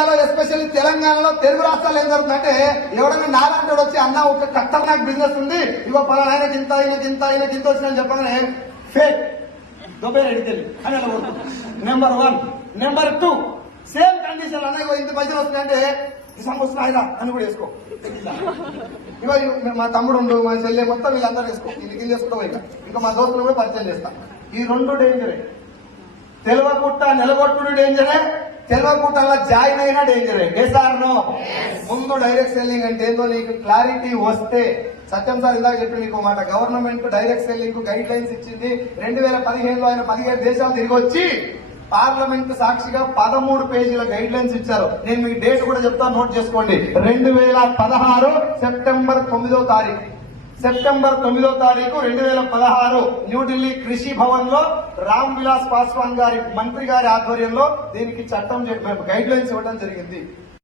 ఇండియాలో ఎస్పెషల్లీ తెలంగాణలో తెలుగు రాష్ట్రాలు ఏం జరుగుతుందంటే ఎవడన్నా నాలంటే వచ్చి అన్న ఒక ఖతర్నాక్ బిజినెస్ ఉంది ఇగో పలానా ఆయనకి ఇంత ఆయనకి ఇంత వచ్చిందని చెప్పగానే ఫేక్ దుబాయ్ అడిగితే అని అలా నెంబర్ 1. నెంబర్ 2 సేమ్ కండిషన్ అన్న ఇగో ఇంత పైసలు వస్తున్నాయంటే ఈ సంవత్సరం ఆయన అని కూడా వేసుకో ఇగో మా తమ్ముడు మా చెల్లె మొత్తం వీళ్ళందరూ వేసుకో ఇది చేసుకుంటూ ఇంకా మా దోస్తులు కూడా పరిచయం చేస్తా. ఈ 2 డేంజరే. తెలవకుట్ట నెలగొట్టుడు డేంజరే, తెలవకుట్టలా జాయిన్ అయినా డేంజరే. కేసార్నో ముందు డైరెక్ట్ సెల్లింగ్ అంటే ఏందో నీకు క్లారిటీ వస్తే, సత్యం సార్ ఇందాక చెప్పి నీకు మాట, గవర్నమెంట్ డైరెక్ట్ సెల్లింగ్ కు గైడ్ లైన్స్ ఇచ్చింది. 2015లో ఆయన 17 దేశాలు తిరిగి వచ్చి పార్లమెంట్ సాక్షిగా 13 పేజీల గైడ్ లైన్స్ ఇచ్చారు. నేను మీకు డేట్ కూడా చెప్తా, నోట్ చేసుకోండి. 2016 సెప్టెంబర్ 9వ తారీఖు. సెప్టెంబర్ 9వ తారీఖు 2016 న్యూఢిల్లీ కృషి భవన్ లో రామ్ విలాస్ పాస్వాన్ గారి మంత్రి గారి ఆధ్వర్యంలో దీనికి చట్టం గైడ్ లైన్స్ ఇవ్వడం జరిగింది.